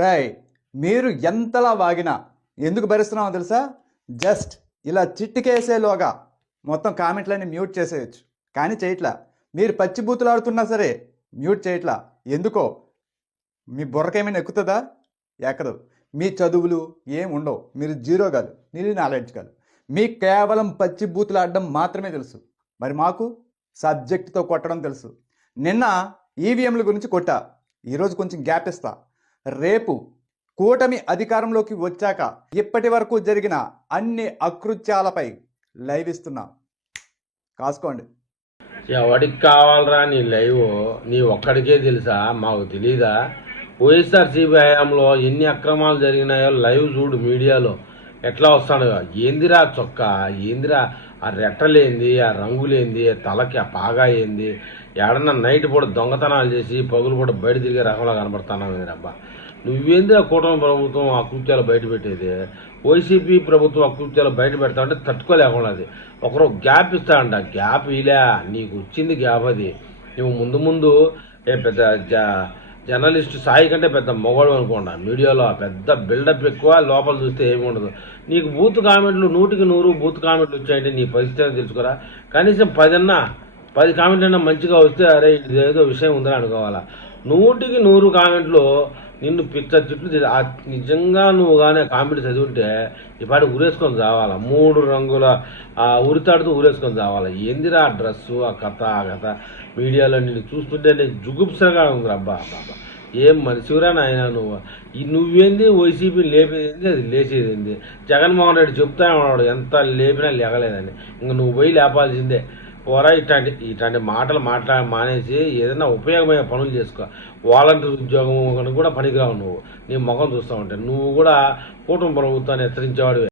రాయ్ మీరు ఎంతలా వాగినా ఎందుకు భరిస్తున్నామో తెలుసా? జస్ట్ ఇలా చిట్టికేసేలోగా మొత్తం కామెంట్లన్నీ మ్యూట్ చేసేయచ్చు, కానీ చేయట్లా. మీరు పచ్చి బూతులు ఆడుతున్నా సరే మ్యూట్ చేయట్లా. ఎందుకో మీ బుర్రకేమైనా ఎక్కుతుందా? ఎక్కదు. మీ చదువులు ఏం ఉండవు, మీరు జీరో కాదు, నిలి నాలెడ్జ్ కాదు. మీకు కేవలం పచ్చి బూతులు ఆడడం మాత్రమే తెలుసు. మరి మాకు సబ్జెక్టుతో కొట్టడం తెలుసు. నిన్న ఈవీఎంల గురించి కొట్టా, ఈరోజు కొంచెం గ్యాప్ ఇస్తా. రేపు కూటమి అధికారంలోకి వచ్చాక ఇప్పటి వరకు జరిగిన అన్ని అకృత్యాలపై లైవ్ ఇస్తున్నా, కాసుకోండి. ఎవడికి కావాలరా నీ లైవ్? నీ ఒక్కడికే తెలుసా? మాకు తెలీదా? వైఎస్ఆర్సీపీ హయాంలో ఎన్ని అక్రమాలు జరిగినాయో లైవ్ చూడు. మీడియాలో ఎట్లా వస్తాడు? ఏందిరా చొక్కా, ఏందిరా ఆ రెట్టలేంది, ఆ రంగులేంది, ఆ తలకి ఆ పాగా ఏంది? ఎడన్నా నైట్ పూట దొంగతనాలు చేసి పగులు పూట బయట తిరిగే రకంలో కనబడుతున్నావు అబ్బా. నువ్వేంది ఆ కూటమి ప్రభుత్వం ఆ కృత్యాలు బయట పెట్టేది? వైసీపీ ప్రభుత్వం ఆ కృత్యాలు బయట పెడతా అంటే తట్టుకోలేకుండా అది ఒకరు గ్యాప్ ఇస్తాడంట. గ్యాప్ ఇలా నీకు వచ్చింది గ్యాప్. అది నువ్వు ముందు ముందు పెద్ద జర్నలిస్ట్ సాయి కంటే పెద్ద మొగడు అనుకోండి. మీడియాలో పెద్ద బిల్డప్ ఎక్కువ, లోపల చూస్తే ఏమి ఉండదు. నీకు బూత్ కామెంట్లు 100కి 100 బూత్ కామెంట్లు వచ్చాయంటే నీ పరిస్థితి తెలుసుకోరా? కనీసం 10 కామెంట్లు అయినా మంచిగా వస్తే అరే ఇదేదో విషయం ఉందని అనుకోవాలా. 100కి 100 కామెంట్లు నిన్ను పిచ్చ తిట్లు నిజంగా నువ్వు కానీ కామెంట్ చదివింటే ఇప్పటి ఉరేసుకొని చావాలా. 3 రంగుల ఉరితాడుతూ ఉరేసుకొని చావాలా. ఏందిరా ఆ డ్రెస్సు, ఆ కథ మీడియాలో నిన్ను చూస్తుంటే నేను జుగుప్సగా ఉంది. అబ్బా అబ్బా, ఏం మనిషిరా నాయన నువ్వు. నువ్వేంది వైసీపీ లేపేది, అది లేచేది. జగన్మోహన్ రెడ్డి చెప్తానే ఉన్నాడు ఎంత లేపినా లేగలేదని. ఇంక నువ్వు పోయి లేపాల్సిందే. పోరా ఇట్లాంటి మాటలు మానేసి ఏదైనా ఉపయోగమైన పనులు చేసుకో. వాలంటీర్ ఉద్యోగం కూడా పనికిరావు నువ్వు. నీ ముఖం చూస్తూ ఉంటే నువ్వు కూడా కూటమి ప్రభుత్వాన్ని హెచ్చరించేవాడు.